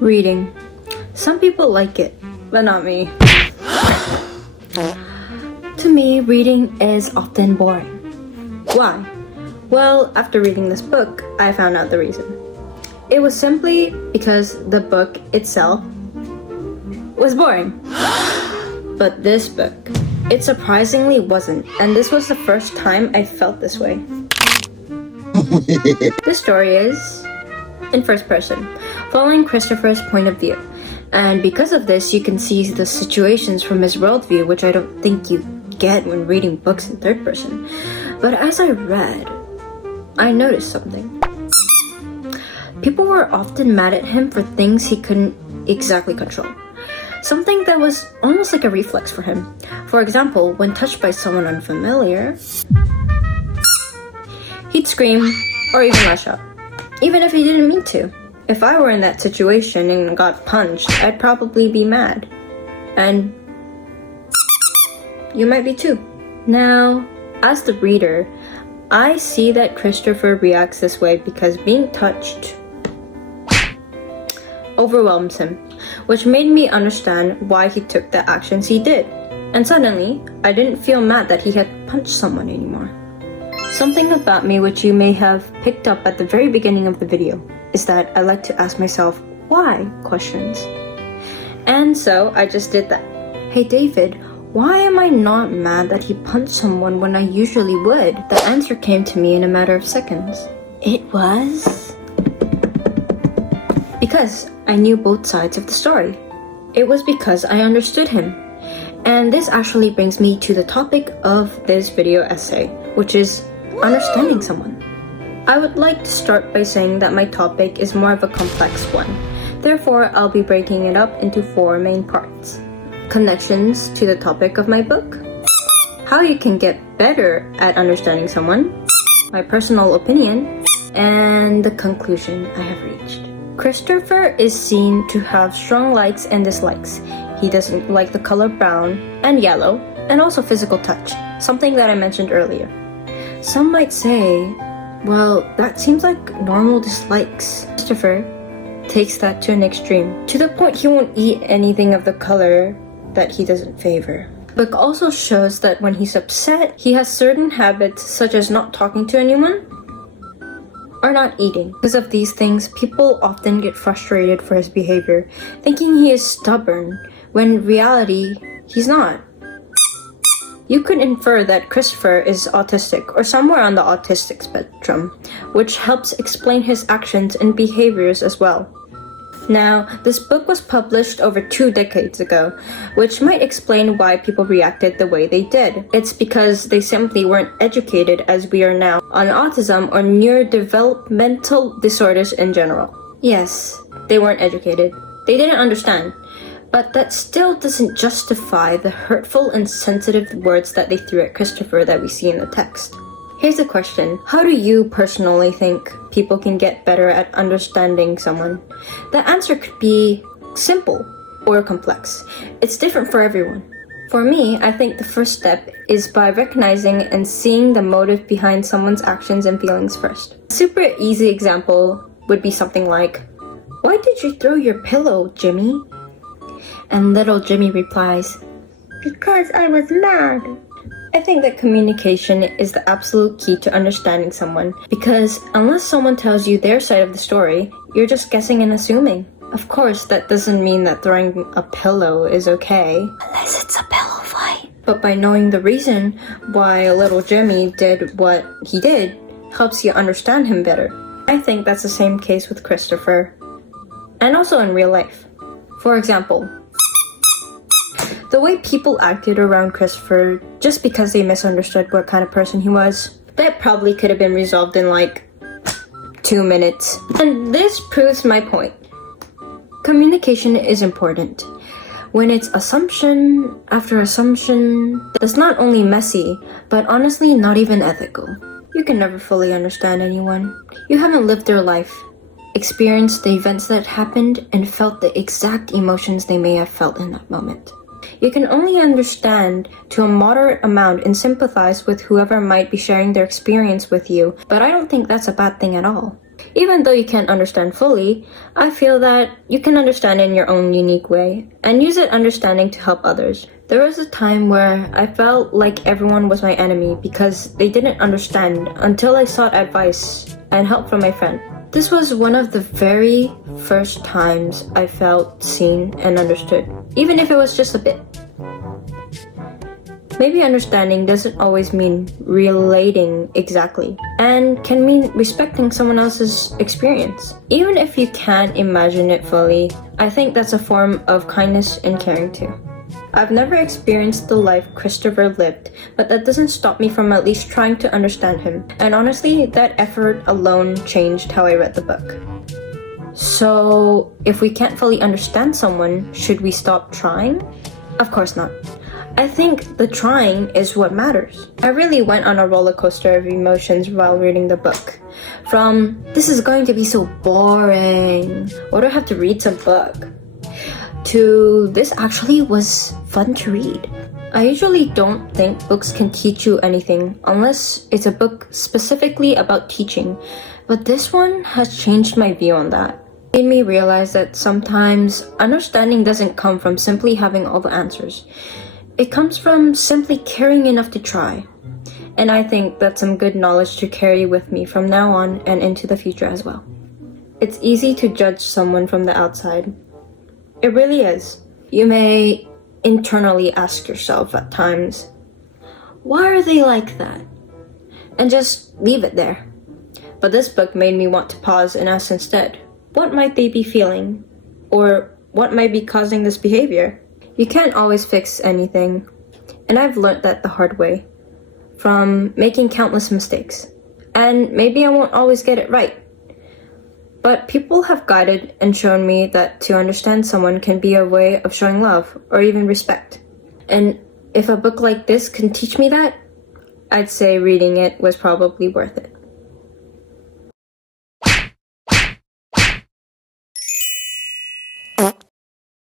Reading. Some people like it, but not me. To me, reading is often boring. Why? Well, after reading this book, I found out the reason. It was simply because the book itself was boring. But this book, it surprisingly wasn't, and this was the first time I felt this way. The story is in first person, following Christopher's point of view. And because of this, you can see the situations from his worldview, which I don't think you get when reading books in third person. But as I read, I noticed something. People were often mad at him for things he couldn't exactly control. Something that was almost like a reflex for him. For example, when touched by someone unfamiliar, he'd scream or even lash out, even if he didn't mean to. If I were in that situation and got punched, I'd probably be mad. And you might be too. Now, as the reader, I see that Christopher reacts this way because being touched overwhelms him, which made me understand why he took the actions he did. And suddenly, I didn't feel mad that he had punched someone anymore. Something about me which you may have picked up at the very beginning of the video is that I like to ask myself why questions. And so I just did that. Hey David, why am I not mad that he punched someone when I usually would? The answer came to me in a matter of seconds. It was because I knew both sides of the story. It was because I understood him. And this actually brings me to the topic of this video essay, which is understanding someone. I would like to start by saying that my topic is more of a complex one. Therefore, I'll be breaking it up into 4 main parts. Connections to the topic of my book, how you can get better at understanding someone, my personal opinion, and the conclusion I have reached. Christopher is seen to have strong likes and dislikes. He doesn't like the color brown and yellow, and also physical touch, something that I mentioned earlier. Some might say, well, that seems like normal dislikes. Christopher takes that to an extreme, to the point he won't eat anything of the color that he doesn't favor. The book also shows that when he's upset, he has certain habits such as not talking to anyone or not eating. Because of these things, people often get frustrated for his behavior, thinking he is stubborn, when in reality, he's not. You could infer that Christopher is autistic or somewhere on the autistic spectrum, which helps explain his actions and behaviors as well. Now, this book was published over 2 decades ago, which might explain why people reacted the way they did. It's because they simply weren't educated as we are now on autism or neurodevelopmental disorders in general. Yes, they weren't educated. They didn't understand. But that still doesn't justify the hurtful and sensitive words that they threw at Christopher that we see in the text. Here's a question. How do you personally think people can get better at understanding someone? The answer could be simple or complex. It's different for everyone. For me, I think the first step is by recognizing and seeing the motive behind someone's actions and feelings first. A super easy example would be something like, "Why did you throw your pillow, Jimmy?" And little Jimmy replies, "Because I was mad." I think that communication is the absolute key to understanding someone, because unless someone tells you their side of the story, you're just guessing and assuming. Of course, that doesn't mean that throwing a pillow is okay. Unless it's a pillow fight. But by knowing the reason why little Jimmy did what he did, helps you understand him better. I think that's the same case with Christopher. And also in real life. For example, the way people acted around Christopher just because they misunderstood what kind of person he was, that probably could have been resolved in like 2 minutes. And this proves my point. Communication is important. When it's assumption after assumption, that's not only messy, but honestly not even ethical. You can never fully understand anyone. You haven't lived their life, experienced the events that happened, and felt the exact emotions they may have felt in that moment. You can only understand to a moderate amount and sympathize with whoever might be sharing their experience with you, but I don't think that's a bad thing at all. Even though you can't understand fully, I feel that you can understand in your own unique way and use that understanding to help others. There was a time where I felt like everyone was my enemy because they didn't understand until I sought advice and help from my friend. This was one of the very first times I felt seen and understood, even if it was just a bit. Maybe understanding doesn't always mean relating exactly, and can mean respecting someone else's experience. Even if you can't imagine it fully, I think that's a form of kindness and caring too. I've never experienced the life Christopher lived, but that doesn't stop me from at least trying to understand him. And honestly, that effort alone changed how I read the book. So, if we can't fully understand someone, should we stop trying? Of course not. I think the trying is what matters. I really went on a roller coaster of emotions while reading the book. From, this is going to be so boring, why do I have to read some book? To, this actually was fun to read. I usually don't think books can teach you anything unless it's a book specifically about teaching, but this one has changed my view on that. It made me realize that sometimes understanding doesn't come from simply having all the answers. It comes from simply caring enough to try. And I think that's some good knowledge to carry with me from now on and into the future as well. It's easy to judge someone from the outside. It really is. You may internally ask yourself at times, why are they like that? And just leave it there. But this book made me want to pause and ask instead, what might they be feeling? Or what might be causing this behavior? You can't always fix anything, and I've learned that the hard way, from making countless mistakes. And maybe I won't always get it right. But people have guided and shown me that to understand someone can be a way of showing love or even respect. And if a book like this can teach me that, I'd say reading it was probably worth it.